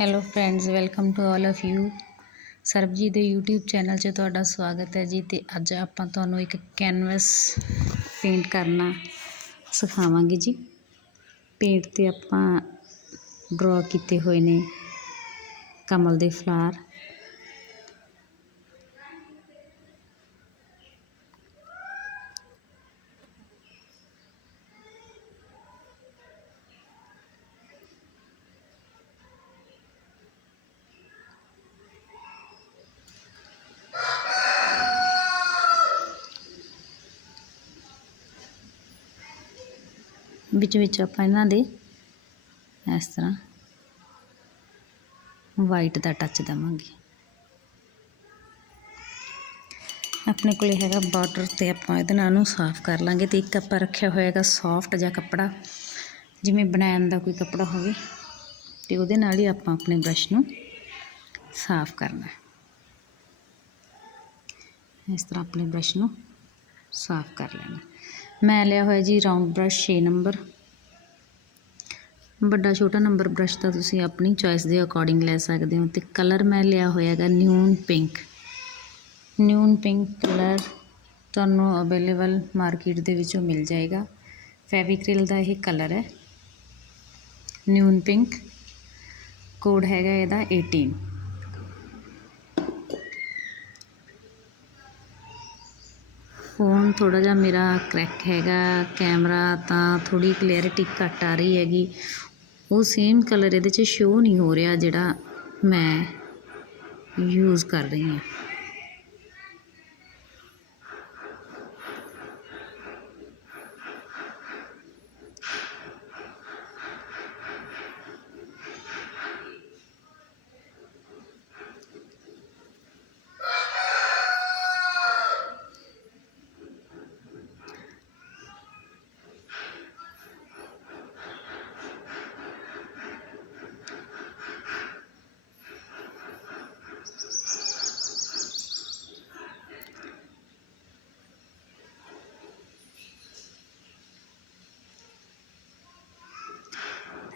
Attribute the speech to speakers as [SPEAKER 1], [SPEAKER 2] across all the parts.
[SPEAKER 1] Hello friends welcome to all of you Sarabjit ਦੇ YouTube channel 'ਚ ਤੁਹਾਡਾ ਸਵਾਗਤ ਹੈ ਜੀ ਤੇ ਅੱਜ ਆਪਾਂ ਤੁਹਾਨੂੰ ਇੱਕ ਕੈਨਵਸ ਪੇਂਟ ਕਰਨਾ ਸਿਖਾਵਾਂਗੇ ਜੀ। ਪੇਂਟ ਤੇ ਆਪਾਂ ਡਰਾ ਕੀਤੇ ਹੋਏ ਨੇ ਕਮਲ ਦੇ ਫਲਾਰ ਵਿੱਚ ਵਿੱਚ ਆਪਾਂ ਇਹਨਾਂ ਦੇ ਇਸ ਤਰ੍ਹਾਂ ਵਾਈਟ ਦਾ ਟੱਚ ਦੇਵਾਂਗੇ। ਆਪਣੇ ਕੋਲੇ ਹੈਗਾ ਬਾਰਡਰ ਤੇ ਆਪਾਂ ਇਹਦੇ ਨਾਲ ਨੂੰ ਸਾਫ਼ ਕਰ ਲਾਂਗੇ ਤੇ ਇੱਕ ਆਪਾਂ ਰੱਖਿਆ ਹੋਏਗਾ ਸੌਫਟ ਜਿਹਾ ਕੱਪੜਾ, ਜਿਵੇਂ ਬਣਾਉਣ ਦਾ ਕੋਈ ਕੱਪੜਾ ਹੋਵੇ ਤੇ ਉਹਦੇ ਨਾਲ ਹੀ ਆਪਾਂ ਆਪਣੇ ਬ੍ਰਸ਼ ਨੂੰ ਸਾਫ਼ ਕਰਨਾ ਹੈ। ਇਸ ਤਰ੍ਹਾਂ ਆਪਣੇ ਬ੍ਰਸ਼ ਨੂੰ ਸਾਫ਼ ਕਰ ਲੈਣਾ ਮੈਂ ਲਿਆ ਹੋਇਆ ਜੀ ਰਾਉਂਡ ਬ੍ਰਸ਼ 6 ਨੰਬਰ ਵੱਡਾ ਛੋਟਾ ਨੰਬਰ ਬ੍ਰਸ਼ ਤਾਂ ਤੁਸੀਂ ਆਪਣੀ ਚੋਇਸ ਦੇ ਅਕੋਰਡਿੰਗ ਲੈ ਸਕਦੇ ਹੋ ਤੇ ਕਲਰ ਮੈਂ ਲਿਆ ਹੋਇਆ ਹੈਗਾ neon pink neon pink colour ਤੁਹਾਨੂੰ ਅਵੇਲੇਬਲ ਮਾਰਕੀਟ ਦੇ ਵਿੱਚੋਂ ਮਿਲ ਜਾਏਗਾ। ਫੈਵੀਕ੍ਰਿਲ ਦਾ ਇਹ ਕਲਰ ਹੈ। ਨਿਊਨ ਪਿੰਕ ਕੋਡ ਹੈਗਾ ਇਹਦਾ 18 ਫੋਨ ਥੋੜਾ ਜਿਹਾ ਮੇਰਾ ਕਰੈਕ ਹੈਗਾ ਕੈਮਰਾ ਤਾਂ ਥੋੜੀ ਕਲੈਰਿਟੀ ਘੱਟ ਆ ਰਹੀ ਹੈਗੀ। ਉਹ ਸੇਮ ਕਲਰ ਇਹਦੇ 'ਚ ਸ਼ੋ ਨਹੀਂ ਹੋ ਰਿਹਾ ਜਿਹੜਾ ਮੈਂ ਯੂਜ਼ ਕਰ ਰਹੀ ਹਾਂ।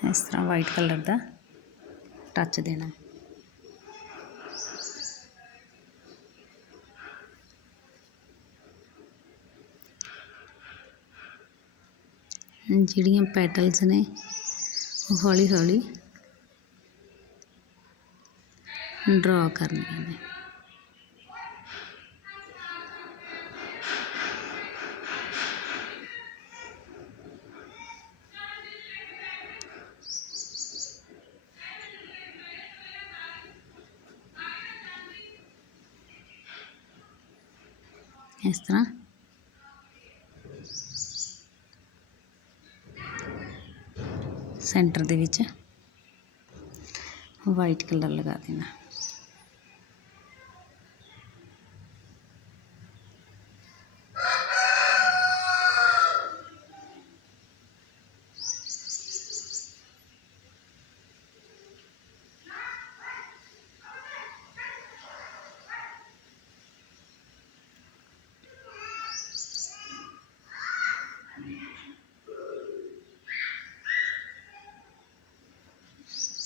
[SPEAKER 1] ਇਸ ਤਰ੍ਹਾਂ ਵਾਈਟ ਕਲਰ ਦਾ ਟੱਚ ਦੇਣਾ। ਜਿਹੜੀਆਂ ਪੈਟਲਸ ਨੇ, ਉਹ ਹੌਲੀ ਹੌਲੀ ਡਰਾ ਕਰਨੀਆਂ ਨੇ। ਇਸ ਤਰ੍ਹਾਂ। ਸੈਂਟਰ ਦੇ ਵਿੱਚ ਵਾਈਟ ਕਲਰ ਲਗਾ ਦੇਣਾ।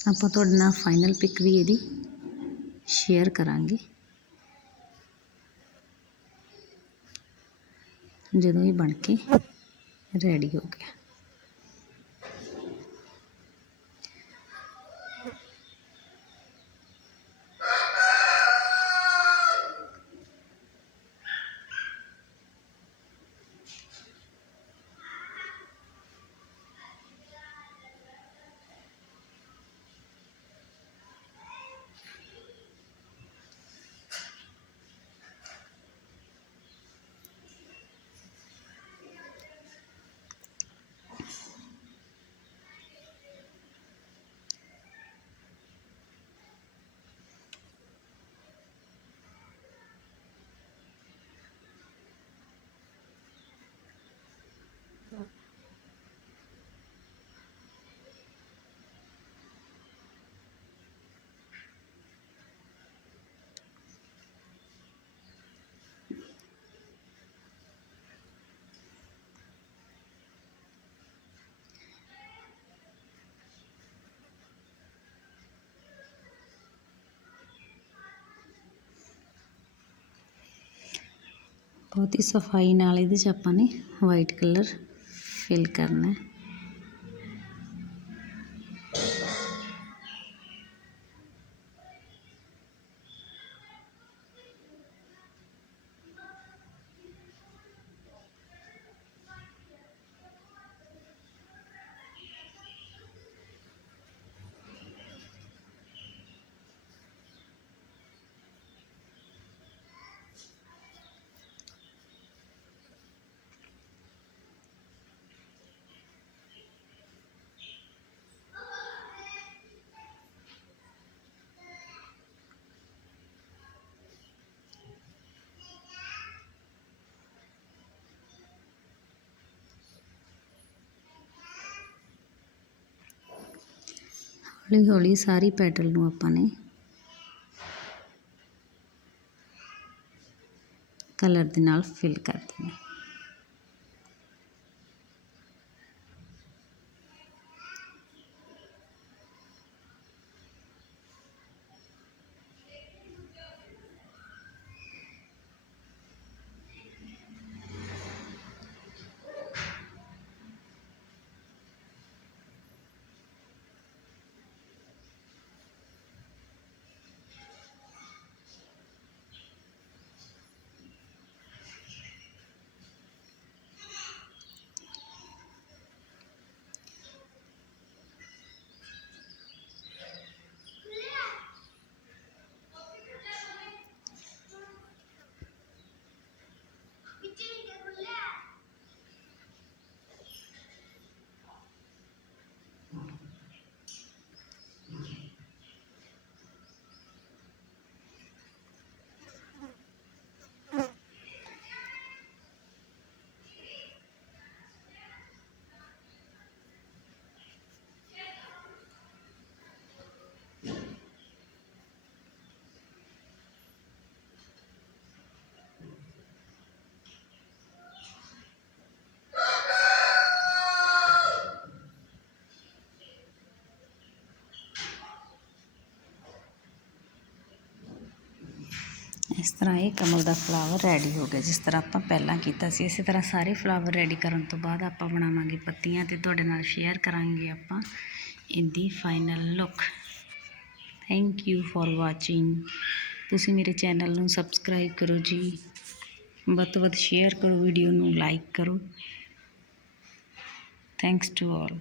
[SPEAKER 1] ਆਪਾਂ ਤੁਹਾਡੇ ਨਾਲ ਫਾਈਨਲ ਪਿਕ ਵੀ ਇਹਦੀ ਸ਼ੇਅਰ ਕਰਾਂਗੇ। ਜਦੋਂ ਇਹ ਬਣ ਕੇ ਰੈਡੀ ਹੋ ਗਿਆ। ਬਹੁਤ ਹੀ ਸਫ਼ਾਈ ਨਾਲ ਇਹਦੇ 'ਚ ਆਪਾਂ ਨੇ ਵਾਈਟ ਕਲਰ ਫਿਲ ਕਰਨਾ ਹੌਲੀ ਹੌਲੀ ਸਾਰੀ ਪੈਟਲ ਨੂੰ ਆਪਾਂ ਨੇ ਕਲਰ ਦੇ ਨਾਲ ਫਿਲ ਕਰ ਦੇਣਾ। ਇਸ ਤਰ੍ਹਾਂ ਇਹ ਕਮਲ ਦਾ ਫਲਾਵਰ ਰੈਡੀ ਹੋ ਗਿਆ, ਜਿਸ ਤਰ੍ਹਾਂ ਆਪਾਂ ਪਹਿਲਾਂ ਕੀਤਾ ਸੀ। ਇਸੇ ਤਰ੍ਹਾਂ ਸਾਰੇ ਫਲਾਵਰ ਰੈਡੀ ਕਰਨ ਤੋਂ ਬਾਅਦ ਆਪਾਂ ਬਣਾਵਾਂਗੇ ਪੱਤੀਆਂ ਤੇ ਤੁਹਾਡੇ ਨਾਲ ਸ਼ੇਅਰ ਕਰਾਂਗੇ ਆਪਾਂ ਇਹਦੀ final look thank you for watching ਤੁਸੀਂ ਮੇਰੇ ਚੈਨਲ ਨੂੰ ਸਬਸਕ੍ਰਾਈਬ ਕਰੋ ਜੀ। ਵੱਧ ਤੋਂ ਵੱਧ ਸ਼ੇਅਰ ਕਰੋ ਵੀਡੀਓ ਨੂੰ ਲਾਈਕ ਕਰੋ। Thanks to all